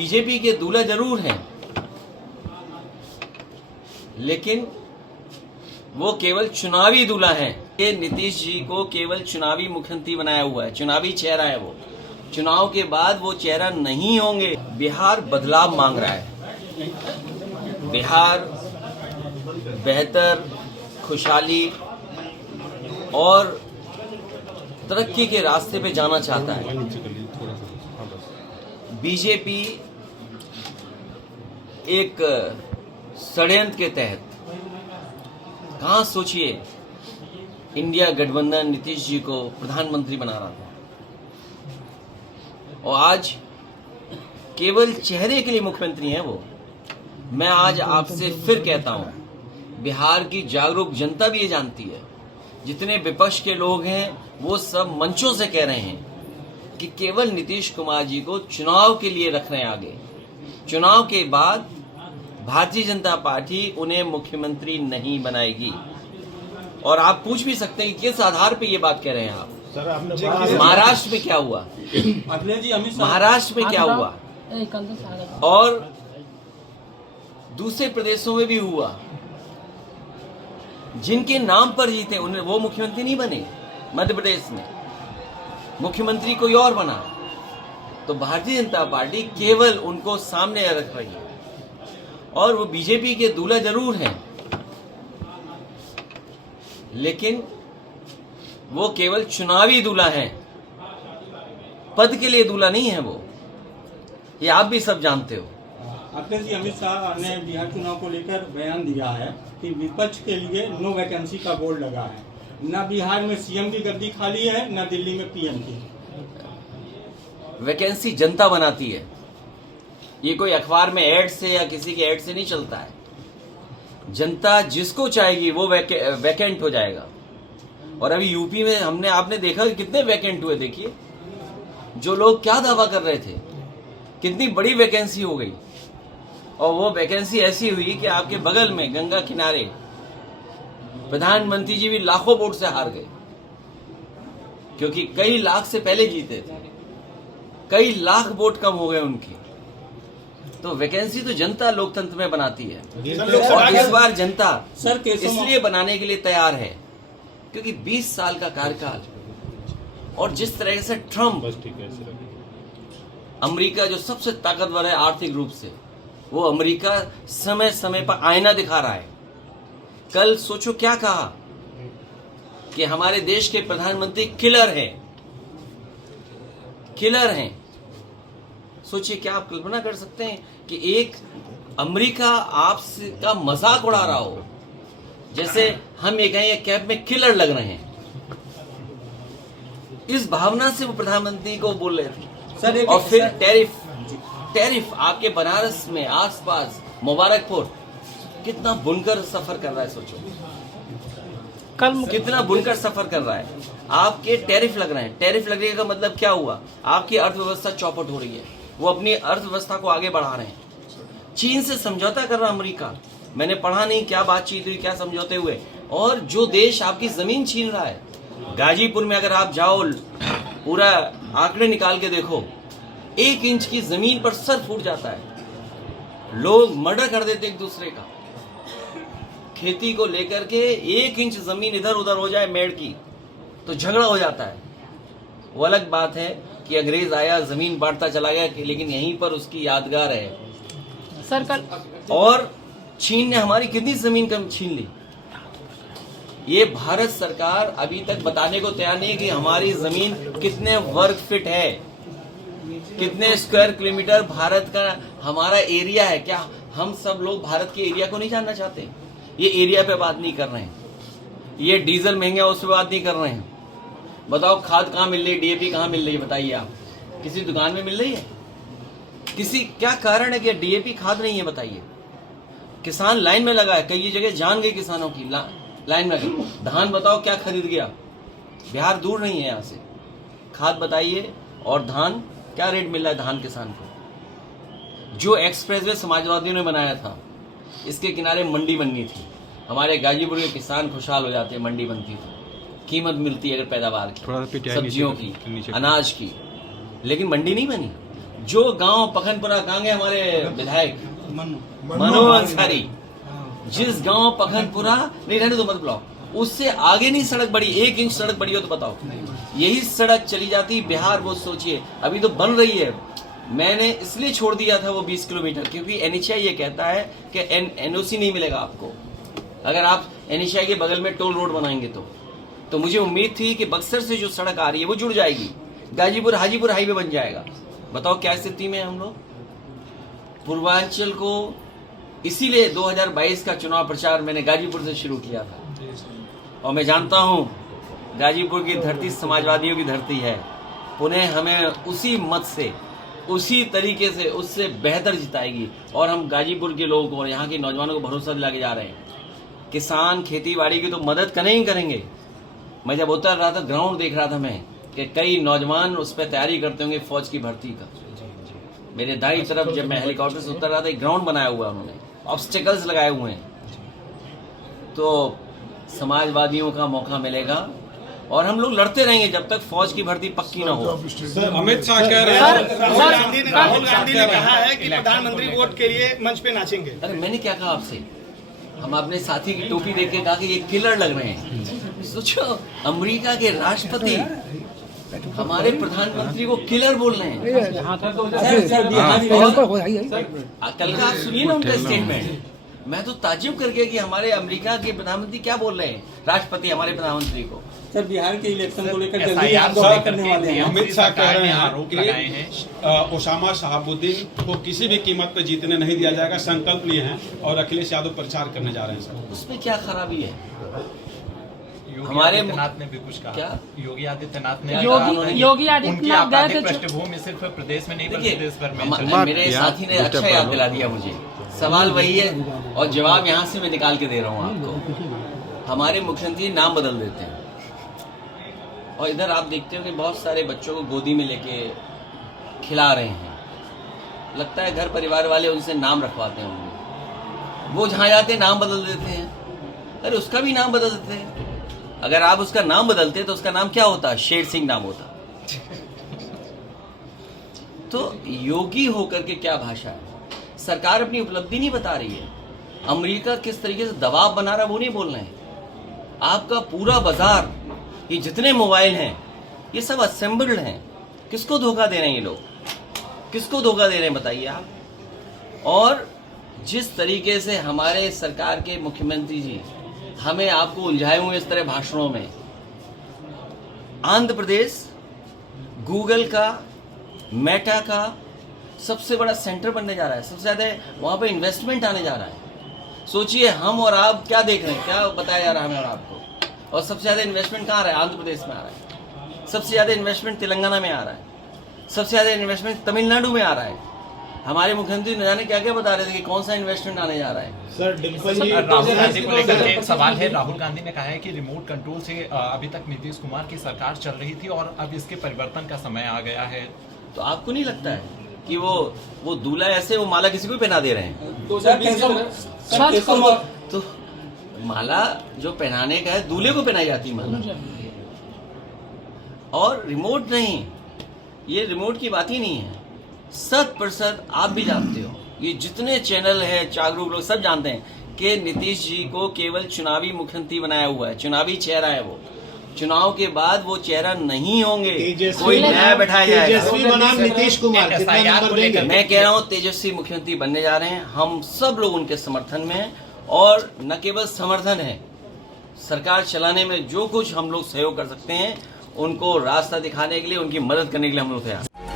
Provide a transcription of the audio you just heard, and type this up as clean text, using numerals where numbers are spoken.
BJP के दूल्हा जरूर हैं, लेकिन वो केवल चुनावी दूल्हा हैं। ये नीतीश जी को केवल चुनावी मुख्यमंत्री बनाया हुआ है, चुनावी चेहरा है वो। चुनाव के बाद वो चेहरा नहीं होंगे। बिहार बदलाव मांग रहा है। बिहार बेहतर, खुशहाली और तरक्की के रास्ते पे जाना चाहता है। बीजेपी एक षड्यंत्र के तहत, कहां सोचिए, इंडिया गठबंधन नीतीश जी को प्रधानमंत्री बना रहा था, और आज केवल चेहरे के लिए मुख्यमंत्री हैं वो। मैं आज आपसे फिर कहता हूं, बिहार की जागरूक जनता भी ये जानती है। जितने विपक्ष के लोग हैं वो सब मंचों से कह रहे हैं कि केवल नीतीश कुमार जी को चुनाव के लिए रख रहे हैं आगे। चुनाव के बाद भारतीय जनता पार्टी उन्हें मुख्यमंत्री नहीं बनाएगी। और आप पूछ भी सकते हैं कि किस आधार पे ये बात कह रहे हैं आप। महाराष्ट्र में क्या हुआ, महाराष्ट्र में क्या हुआ, और दूसरे प्रदेशों में भी हुआ। जिनके नाम पर जीते उन्हें वो मुख्यमंत्री नहीं बने। मध्य प्रदेश में मुख्यमंत्री कोई और बना, तो भारतीय जनता पार्टी केवल उनको सामने रख रही है। और वो बीजेपी के दूल्हा जरूर हैं, लेकिन वो केवल चुनावी दूल्हा हैं, पद के लिए दूल्हा नहीं है वो। ये आप भी सब जानते हो। अखिलेश जी, अमित शाह ने बिहार चुनाव को लेकर बयान दिया है कि विपक्ष के लिए नो वैकेंसी का बोर्ड लगा है। न बिहार में सीएम की गद्दी खाली है, न दिल्ली में पीएम की। वैकेंसी जनता बनाती है। ये कोई अखबार में ऐड से या किसी के ऐड से नहीं चलता है। जनता जिसको चाहेगी वो वैकेंट हो जाएगा। और अभी यूपी में आपने देखा कितने वैकेंट हुए। देखिए, जो लोग क्या दावा कर रहे थे, कितनी बड़ी वैकेंसी हो गई। और वो वैकेंसी ऐसी हुई कि आपके बगल में गंगा किनारे प्रधानमंत्री जी भी लाखों वोट से हार गए, क्योंकि कई लाख से पहले जीते थे। कई लाख वोट कम हो गए उनकी। तो वैकेंसी तो जनता लोकतंत्र में बनाती है। और इस बार जनता इसलिए बनाने के लिए तैयार है क्योंकि 20 साल का कार्यकाल, और जिस तरह से ट्रम्प, अमेरिका जो सबसे ताकतवर है आर्थिक रूप से, वो अमेरिका समय समय पर आईना दिखा रहा है। कल सोचो क्या कहा कि हमारे देश के प्रधानमंत्री किलर हैं, किलर हैं। सोचिए, क्या आप कल्पना कर सकते हैं कि एक अमेरिका आपसे का मजाक उड़ा रहा हो, जैसे हम ये कहें कैब में किलर लग रहे हैं। इस भावना से वो प्रधानमंत्री को बोल रहे थे। और फिर टैरिफ आपके बनारस में आसपास, मुबारकपुर, कितना बुनकर सफर कर रहा है। सोचो कल कितना बुनकर सफर कर रहा है। आपके टैरिफ लग रहे हैं। टैरिफ लगने का मतलब क्या हुआ? आपकी अर्थव्यवस्था चौपट हो रही है। वो अपनी अर्थव्यवस्था को आगे बढ़ा रहे हैं। चीन से समझौता कर रहा अमेरिका। मैंने पढ़ा नहीं क्या बातचीत हुई, क्या समझौते हुए। और जो देश आपकी जमीन छीन रहा है, गाजीपुर में अगर आप जाओ, पूरा आंकड़े निकाल के देखो, 1 इंच की जमीन पर सर फूट जाता है। लोग मर्डर कर देते एक दूसरे का। खेती को लेकर के 1 इंच जमीन इधर उधर हो जाए मेड़ की तो झगड़ा हो जाता है। वो अलग बात है कि अंग्रेज आया, जमीन बांटता चला गया, लेकिन यहीं पर उसकी यादगार है। सर कल और चीन ने हमारी कितनी जमीन कम छीन ली। ये भारत सरकार अभी तक बताने को तैयार नहीं कि हमारी जमीन कितने वर्ग फीट है, कितने स्क्वायर किलोमीटर भारत का हमारा एरिया है। क्या हम सब लोग भारत के एरिया को नहीं जानना चाहते? ये एरिया पे बात नहीं कर रहे हैं। ये डीजल महंगा उस पर बात नहीं कर रहे हैं। बताओ, खाद कहाँ मिल रही है, डीएपी कहाँ मिल रही है? बताइए आप। किसी दुकान में मिल रही है? किसी क्या कारण है कि डीएपी खाद नहीं है? बताइए। किसान लाइन में लगा है, कई जगह जान गई किसानों की लाइन में लगी। धान बताओ क्या खरीद गया। बिहार दूर नहीं है यहाँ से। खाद बताइए, और धान क्या रेट मिल रहा है धान किसान को? जो एक्सप्रेसवे समाजवादियों ने बनाया था, इसके किनारे मंडी बननी थी। हमारे गाजीपुर के किसान खुशहाल हो जाते, मंडी बनती थी, कीमत मिलती है अगर पैदावार की, सब्जियों की, अनाज की। लेकिन मंडी नहीं बनी। जो गांव पखनपुरा कहाँ गए हमारे विधायक मनु अंसारी, जिस गांव पखनपुरा नहीं रहने दो मत ब्लॉक, उससे आगे नहीं सड़क बड़ी, 1 इंच सड़क बड़ी हो तो बताओ। यही सड़क चली जाती बिहार, वो सोचिए अभी तो बन रही है। मैंने इसलिए छोड़ दिया था वो 20 किलोमीटर, क्योंकि NHAI ये कहता है कि NOC नहीं मिलेगा आपको अगर आप NHAI के बगल में टोल रोड बनाएंगे तो मुझे उम्मीद थी कि बक्सर से जो सड़क आ रही है वो जुड़ जाएगी, गाजीपुर हाजीपुर हाईवे बन जाएगा। बताओ क्या स्थिति में हम लोग। पूर्वांचल को इसीलिए 2022 का चुनाव प्रचार मैंने गाजीपुर से शुरू किया था, और मैं जानता हूं गाजीपुर की धरती समाजवादियों की धरती है। पुनः हमें उसी मत से, उसी तरीके से, उससे बेहतर जिताएगी। और हम गाजीपुर के लोगों को और यहाँ के नौजवानों को भरोसा दिला के जा रहे हैं। किसान खेती बाड़ी की तो मदद करें करेंगे। मैं जब उतर रहा था, ग्राउंड देख रहा था मैं कि कई नौजवान उस पर तैयारी करते होंगे फौज की भर्ती का। मेरे दाईं तरफ जब मैं हेलीकॉप्टर से उतर रहा था, एक ग्राउंड बनाया हुआ है उन्होंने, ऑब्स्टिकल्स लगाए हुए हैं। तो समाजवादियों का मौका मिलेगा और हम लोग लड़ते रहेंगे जब तक फौज की भर्ती पक्की ना हो। सर, अमित शाह कह रहे हैं राहुल गांधी ने कहा है कि प्रधानमंत्री वोट के लिए मंच पे नाचेंगे। अरे मैंने क्या कहा आपसे? हम अपने साथी की टोपी देख के कहा कि ये किलर लग रहे हैं। सोचो, अमेरिका के राष्ट्रपति हमारे प्रधानमंत्री को किलर बोल रहे हैं। कल का आप सुनिए ना उनका स्टेटमेंट। मैं तो ताज्जुब कर गया कि हमारे अमेरिका के प्रधानमंत्री क्या बोल रहे हैं, राष्ट्रपति हमारे प्रधानमंत्री को। सर, बिहार के इलेक्शन को लेकर जल्दी आप दौरा करने वाले हैं। अमित शाह कह रहे हैं कि ओसामा शहाबुद्दीन को किसी भी कीमत पर जीतने नहीं दिया जाएगा, संकल्प लिए हैं और अखिलेश यादव प्रचार करने जा रहे हैं। सर, उसमें क्या खराबी है? हमारे आदित्यनाथ ने भी कुछ कहा। क्या? योगी आदित्यनाथ ने योगी उनकी आपराधिक पृष्ठभूमि सिर्फ प्रदेश में नहीं बल्कि देश भर में। मेरे साथी ने अच्छा याद दिला दिया मुझे। सवाल वही है और जवाब यहाँ से मैं निकाल के दे रहा हूँ आपको। हमारे मुख्यमंत्री नाम बदल देते हैं और इधर आप देखते हो कि बहुत सारे बच्चों को गोदी में लेके खिला रहे हैं। लगता है घर परिवार वाले उनसे नाम रखवाते होंगे। वो जहाँ जाते नाम बदल देते हैं। अरे उसका भी नाम बदल देते हैं। अगर आप उसका नाम बदलते तो उसका नाम क्या होता? शेर सिंह नाम होता। तो योगी होकर के क्या भाषा है? सरकार अपनी उपलब्धि नहीं बता रही है। अमेरिका किस तरीके से दबाव बना रहा है वो नहीं बोल रहे हैं। आपका पूरा बाजार, ये जितने मोबाइल हैं ये सब असेंबल्ड हैं। किसको धोखा दे रहे हैं ये लोग? किसको धोखा दे रहे हैं बताइए आप। और जिस तरीके से हमारे सरकार के मुख्यमंत्री जी हमें आपको उलझाए हुए इस तरह भाषणों में, आंध्र प्रदेश गूगल का, मेटा का सबसे बड़ा सेंटर बनने जा रहा है। सबसे ज्यादा वहां पे इन्वेस्टमेंट आने जा रहा है। सोचिए, हम और आप क्या देख रहे हैं, क्या बताया जा रहा है हमें और आपको। और सबसे ज्यादा इन्वेस्टमेंट कहाँ आ रहा है? आंध्र प्रदेश में आ रहा है। सबसे ज्यादा इन्वेस्टमेंट तेलंगाना में आ रहा है। सबसे ज्यादा इन्वेस्टमेंट तमिलनाडु में आ रहा है। हमारे मुख्यमंत्री न जाने क्या क्या बता रहे थे कि कौन सा इन्वेस्टमेंट आने जा रहा है। सर, राहुल गांधी को लेकर एक सवाल है। राहुल गांधी ने कहा है कि रिमोट कंट्रोल से अभी तक नीतीश कुमार की सरकार चल रही थी और अब इसके परिवर्तन का समय आ गया है। तो आपको नहीं लगता है कि वो दूल्हा ऐसे वो माला किसी को भी पहना दे रहे हैं? तो माला जो पहनाने का है दूल्हे को पहनाई जाती है माला, और रिमोट नहीं। ये रिमोट की बात ही नहीं है। 100% आप भी जानते हो, ये जितने चैनल है जागरूक लोग सब जानते हैं कि नीतीश जी को केवल चुनावी मुख्यमंत्री बनाया हुआ है। चुनावी चेहरा है वो। चुनाव के बाद वो चेहरा नहीं होंगे, कोई नया बैठाया जाएगा। तेजस्वी बनाम नीतीश कुमार, कितना नंबर देंगे? मैं कह रहा हूँ तेजस्वी मुख्यमंत्री बनने जा रहे हैं। हम सब लोग उनके समर्थन में हैं, और न केवल समर्थन है, सरकार चलाने में जो कुछ हम लोग सहयोग कर सकते हैं उनको रास्ता दिखाने के लिए, उनकी मदद करने के लिए हम लोग तैयार हैं।